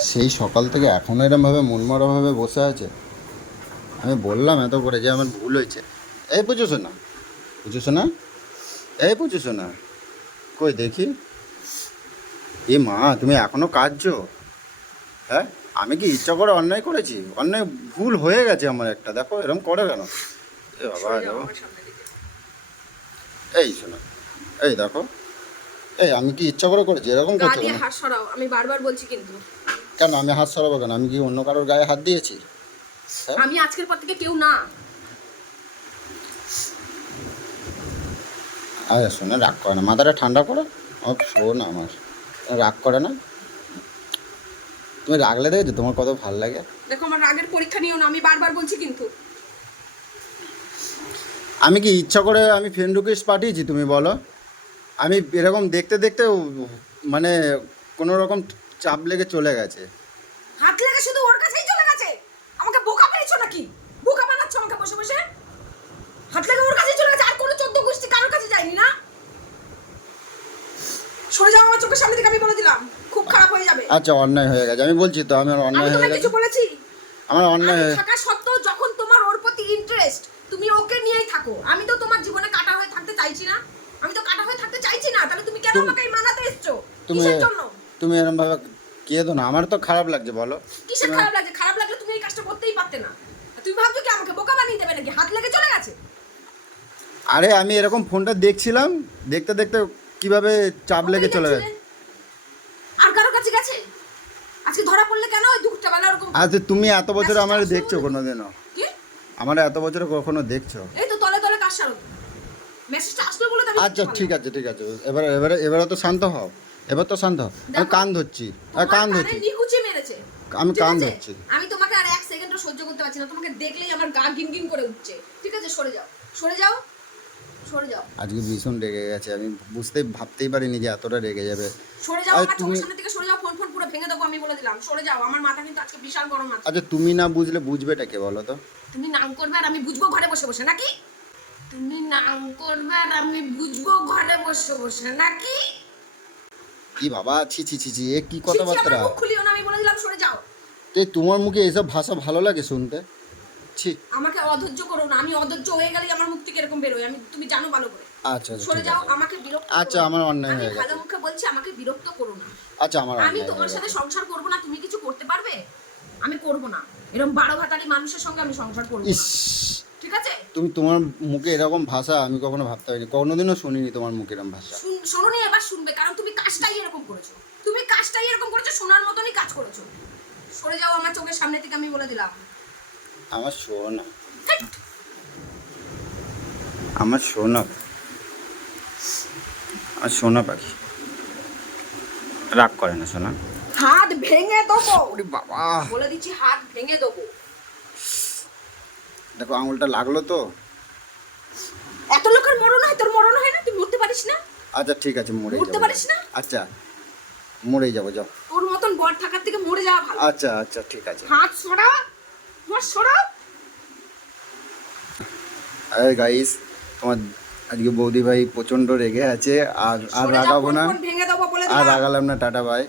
সেই সকাল থেকে এখনও এরমভাবে মনমরাভাবে বসে আছে। আমি বললাম এত করে যে আমার ভুল হয়েছে। এই বুঝেছো না, বুঝেছো না, এই বুঝেছো না, কই দেখি। এ মা, তুমি এখনও কাঁদছো? হ্যাঁ, আমি কি ইচ্ছা করে অন্যায় করেছি? অন্যায় ভুল হয়ে গেছে আমার একটা, দেখো এরকম করে কেন? এ বাবা দেখো, এই শোনো, এই দেখো, এই আমি কি ইচ্ছা করে করেছি? এরকম গা করছো দিয়ে কেন? হাত সরাও, আমি বারবার বলছি কিন্তু। কেন আমি হাত সরাবো কেন? আমি কি অন্য কারোর গায়ে হাত দিয়েছি? হ্যাঁ, আমি আজকের পর থেকে কেউ না। আরে শোনো, রাগ করে না, মাথাটা ঠান্ডা করো। ও শোন আমার, রাগ করে না। তুমি রাগলে দেখেছো তোমার কত ভালো লাগে? দেখো আমার রাগের পরীক্ষা নিও না, আমি বারবার বলছি কিন্তু। আমি কি ইচ্ছা করে আমি ফ্রেন্ড রিকোয়েস্ট পাঠিয়েছি তুমি বলো? আমি এরকম দেখতে দেখতে মানে কোনো রকম চাপ লেগে চলে গেছে। হাত লেগে শুধু ওর কাছেই চলে গেছে। আমাকে বোকা পেয়েছো নাকি? বোকা বানাচ্ছ আমাকে বসে বসে। হাত লেগে ওর কাছেই চলে গেছে, আর কোনো 14 গোষ্ঠী কারোর কাছে যায়নি না। সরে যাও আমার চোখের সামনে থেকে, আমি বলে দিলাম। খুব খারাপ হয়ে যাবে। আচ্ছা, অন্যায় হয়ে গেছে, আমি বলছি তো আমার আমি অন্যায় হয়ে তোমায় গেছে। কিছু বলেছি? আমার অন্যায় আমি থাকা সত্ত্বেও যখন তোমার ওর প্রতি ইন্টারেস্ট, তুমি ওকে নিয়েই থাকো। আমি তো তোমার জীবনে কাটা হয়ে থাকতে চাইছি না। আমি তো কাটা হয়ে থাকতে চাইছি না। তাহলে তুমি কেন আমাকে এই মানাতে এসছো? তুমি কিসের জন্য? তুমি এরমভাবে কেঁদো না, আমার তো খারাপ লাগছে বলো। কিসের খারাপ লাগছে? খারাপ লাগলে তুমি এই কাজটা করতেই পারতে না। তুমি ভাবছো কি আমাকে বোকা বানিয়ে দেবে নাকি? হাত লেগে চলে গেছে। আরে আমি এরকম ফোনটা দেখছিলাম, দেখতে দেখতে কিভাবে চাপ লেগে চলে গেছে। আর কারো কাছে গেছে? আজকে ধরা পড়লে কেন ওই দুঃখটা বেলা ওরকম? আচ্ছা, তুমি এত বছর মেসেজটা আমার আসলো দেখছো বলে? কোনোদিনও? কি? আমার এত বছরে কখনো দেখছো? এই তো তলে তলে কাজ সারো। মেসেজটা আসলো বলে তো আমি আচ্ছা বুঝতে ঠিক পারলাম। আছে, ঠিক আছে, এবারে তো শান্ত হও। এবার তো শান্ত হও। আমি দেখো, কান ধরছি, তোমার কান কানে ধরছি, নিকুচি মেরেছে। আমি ঠিক কান আছে? ধরছি। আমি তোমাকে আর এক সেকেন্ডও সহ্য করতে পারছি না। তোমাকে দেখলেই আমার গা গিন গিন করে উঠছে। ঠিক আছে, সরে যাও, সরে যাও, সরে যাও, আজকে ভীষণ রেগে গেছে, আমি ভাবতেই পারিনি যে এতটা রেগে যাবে। সরে যাও। আর আমার তুমি, চোখের সামনে থেকে সরে যাও। ফোন ফোন পুরো ভেঙে দেবো, আমি বলে দিলাম। সরে যাও, আমার মাথা কিন্তু আজকে বিশাল গরম আছে। আচ্ছা তুমি না বুঝলে বুঝবেটা কে বলো তো? তুমি নাম করবে আর আমি বুঝবো ঘরে বসে বসে নাকি? তুমি নাম করবে আর আমি বুঝবো ঘরে বসে বসে নাকি? কি বাবা, ছি ছি ছি ছি, এ কি ছি, ছি, আমার কথাবার্তা? মুখ খুলিও না, আমি বলে দিলাম সরে যাও। তোমার মুখে এসব ভাষা ভালো লাগে শুনতে? ছি। আমাকে অধৈর্য করো না। আমি অধৈর্য হয়ে গেলেই আমার মুখ থেকে এরকম বেরোয়। আমি, তুমি জানো ভালো করে। আচ্ছা আচ্ছা, সরে ঠিক যাও, আছে। আমাকে বিরক্ত আচ্ছা, করো না। আমার অন্যায় আমি হয়ে ভালো গেছে। মুখে বলছি, আমাকে বিরক্ত করো না। আচ্ছা, আমার আমি অন্যায় তোমার হয়ে সাথে গেছে। সংসার করব না, তুমি কিছু করতে পারবে? আমি করব না। এরকম 12 ভাতারি মানুষের সঙ্গে আমি সংসার করব ইস, না। ঠিক আছে? তোমার মুখে এরকম ভাষা আমি কখনো ভাবতে পারিনি, কোনোদিনও শুনিনি তোমার মুখে এরকম ভাষা। শোনোনি, এবার শুনবে, কারণ তুমি কাজটাই এরকম করেছো। তুমি কাজটাই এরকম করেছো, শোনার মতনই কাজ করেছো। সরে যাও আমার চোখের সামনে থেকে, আমি বলে দিলাম। আমার শোনা, আমার শোনা, আমার শোনা পাখি, রাগ করে না শোনা। হাত ভেঙে দেবো। ওরে বাবা, বলে দিচ্ছি, হাত ভেঙে দেবো। দেখো আঙুলটা লাগলো তো। এত লোকের মরণ হয়, তোর মরণ হয় না? তুই মরতে পারিস না? আচ্ছা ঠিক আছে, মরেই মরতে যাবো। পারিস না? আচ্ছা, মরেই যাবো, যাও। তোর মতন বর থাকার থেকে মরে যাওয়া ভালো। আচ্ছা আচ্ছা, ঠিক আছে। হাত সরা, হাত সরা। আরে গাইস, তোমার আজকে বৌদি ভাই প্রচণ্ড রেগে আছে। আর সরে যাও, রাগাবো ফোন না, ফোন ভেঙে দেবো বলে আর দিলাম। রাগালাম না, টাটা বাই।